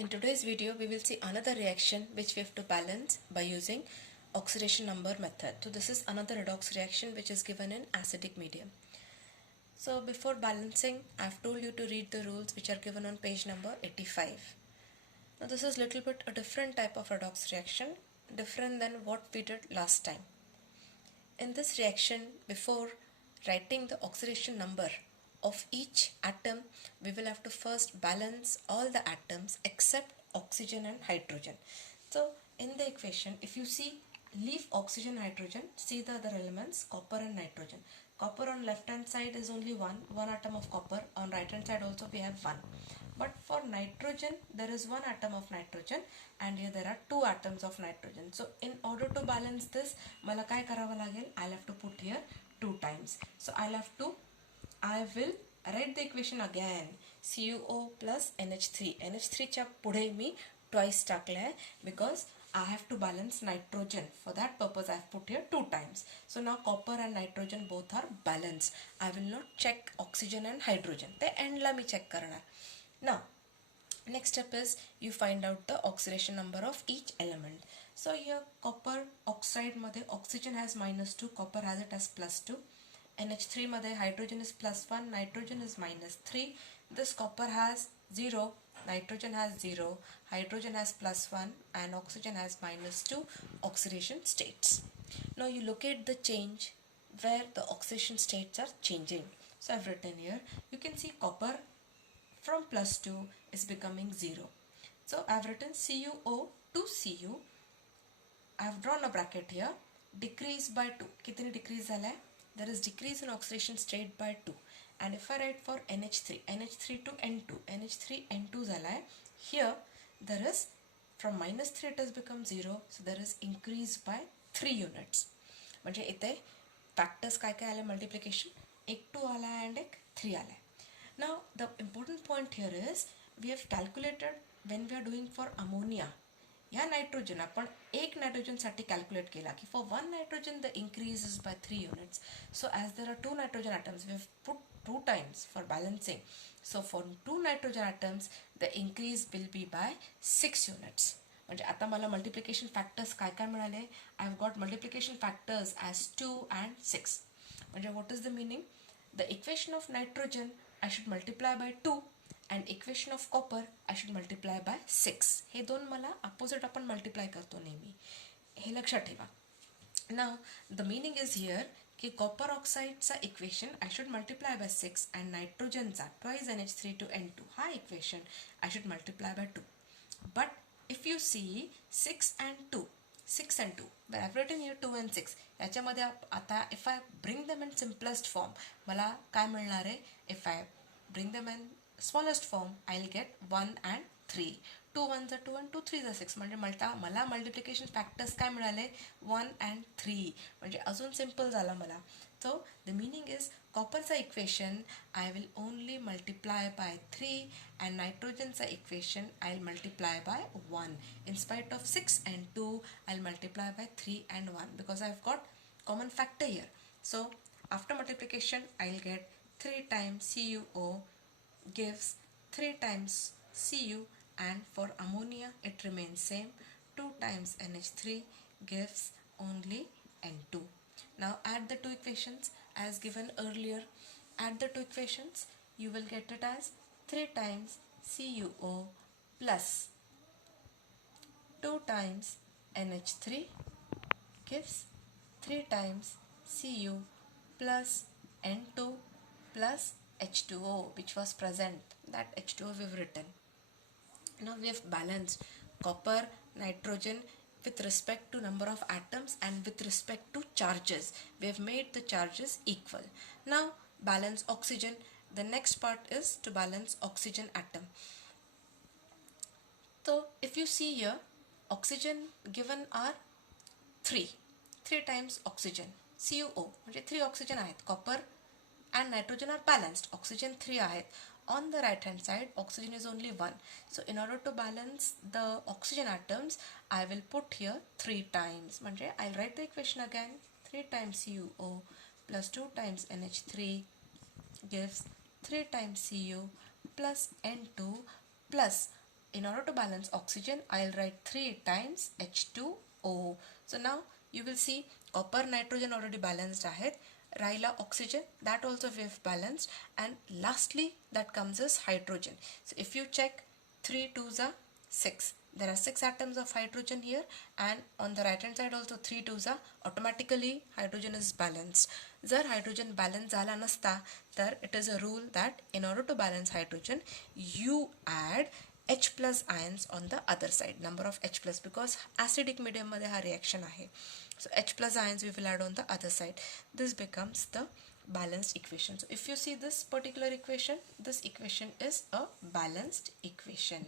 In today's video, we will see another reaction which we have to balance by using oxidation number method. So this is another redox reaction which is given in acidic medium. So before balancing, I have told you to read the rules which are given on page number 85. Now this is little bit a different type of redox reaction, different than what we did last time. In this reaction, before writing the oxidation number of each atom, we will have to first balance all the atoms except oxygen and hydrogen. So in the equation, if you see, leave oxygen, hydrogen, see the other elements, copper and nitrogen. Copper on left hand side is only one atom of copper. On right hand side also we have one. But for nitrogen, there is one atom of nitrogen and here there are two atoms of nitrogen. So in order to balance this, मला काय करावं लागेल? I'll have to put here 2 times. So I will write the equation again. CuO plus NH3. NH3 च्या पुढे मी twice टाकलाय because I have to balance nitrogen. For that purpose I have put here 2 times. So now copper and nitrogen both are balanced. I will not check oxygen and hydrogen. ते end ला मी check करणार. Now next step is you find out the oxidation number of each element. So here copper oxide मध्ये oxygen has -2, copper has it as +2. NH3 मध्ये hydrogen is +1, nitrogen is -3. This copper has 0, nitrogen has 0, hydrogen has +1 and oxygen has -2 oxidation states. Now you locate the change where the oxidation states are changing. So I've written here, you can see copper from +2 is becoming 0. So I've written CuO to Cu. I've drawn a bracket here. Decrease by 2. कितनी decrease झाला? There is decrease in oxidation state by 2. And if I write for NH3 to N2, NH3 N2 झाला. Here there is from -3 it has become 0. So there is increase by 3 units. म्हणजे इथे factors काय काय आले multiplication? एक 2 आला and एक 3 आला. Now the important point here is we have calculated when we are doing for ammonia. या नायट्रोजन आपण एक नायट्रोजन साठी कॅल्क्युलेट केला की for one nitrogen the increase is by 3 units. So as there are 2 nitrogen atoms, we have put 2 times for balancing. So for 2 nitrogen atoms the increase will be by 6 units. म्हणजे आता मला multiplication factors काय काय मिळाले? I have got multiplication factors as 2 and 6. म्हणजे what is the meaning? The equation of nitrogen I should multiply by 2 and equation of copper I should multiply by 6. हे दोन मला opposite आपण multiply करतो नेहमी. हे लक्षात ठेवा. Now the meaning is here की copper oxide चा equation I should multiply by 6 and nitrogen चा twice NH3 to N2 हा equation I should multiply by 2. But if you see 6 and 2, but I've written here 2 and 6. याच्यामध्ये आता if I bring them in simplest form, मला काय मिळणार आहे? If I bring them in smallest form, I'll get 1 and 3. 2 1s are 2 and 2 3s are 6. म्हणजे मला multiplication factors काय मिळाले? 1 and 3. म्हणजे अजून सिंपल झाला मला. So the meaning is copperचा equation I will only multiply by 3 and nitrogenचा equation I'll multiply by 1. In spite of 6 and 2, I'll multiply by 3 and 1 because I've got common factor here. So after multiplication I'll get 3 times CuO gives 3 times Cu, and for ammonia it remains same. 2 times NH3 gives only N2. Now add the two equations as given earlier. Add the two equations, you will get it as 3 times CuO plus 2 times NH3 gives 3 times Cu plus N2 plus H2O which was present. That H2O we've written. Now we have balanced copper, nitrogen with respect to number of atoms and with respect to charges. We have made the charges equal. Now balance oxygen. The next part is to balance oxygen atom. So if you see here, oxygen given are 3 times oxygen. CuO म्हणजे 3 oxygen आहेत. Copper and nitrogen are balanced. Oxygen 3 आहेत. On the right hand side oxygen is only 1. So in order to balance the oxygen atoms I will put here 3 times. म्हणजे I'll write the equation again. 3 times CuO plus 2 times NH3 gives 3 times Cu plus N2 plus in order to balance oxygen, I'll write 3 times H2O. So now you will see copper nitrogen already balanced ahead, Rila oxygen that also we've balanced, and lastly that comes as hydrogen. So if you check 3 2s are 6. There are 6 atoms of hydrogen here, and on the right hand side also 3 2s are, automatically hydrogen is balanced. जर hydrogen balance झाला नसता तर it is a rule that in order to balance hydrogen you add H plus ions on the other side, number of H plus, because acidic medium मध्ये हा reaction आहे. So H plus ions we will add on the other side. This becomes the balanced equation. So if you see this particular equation, this equation is a balanced equation.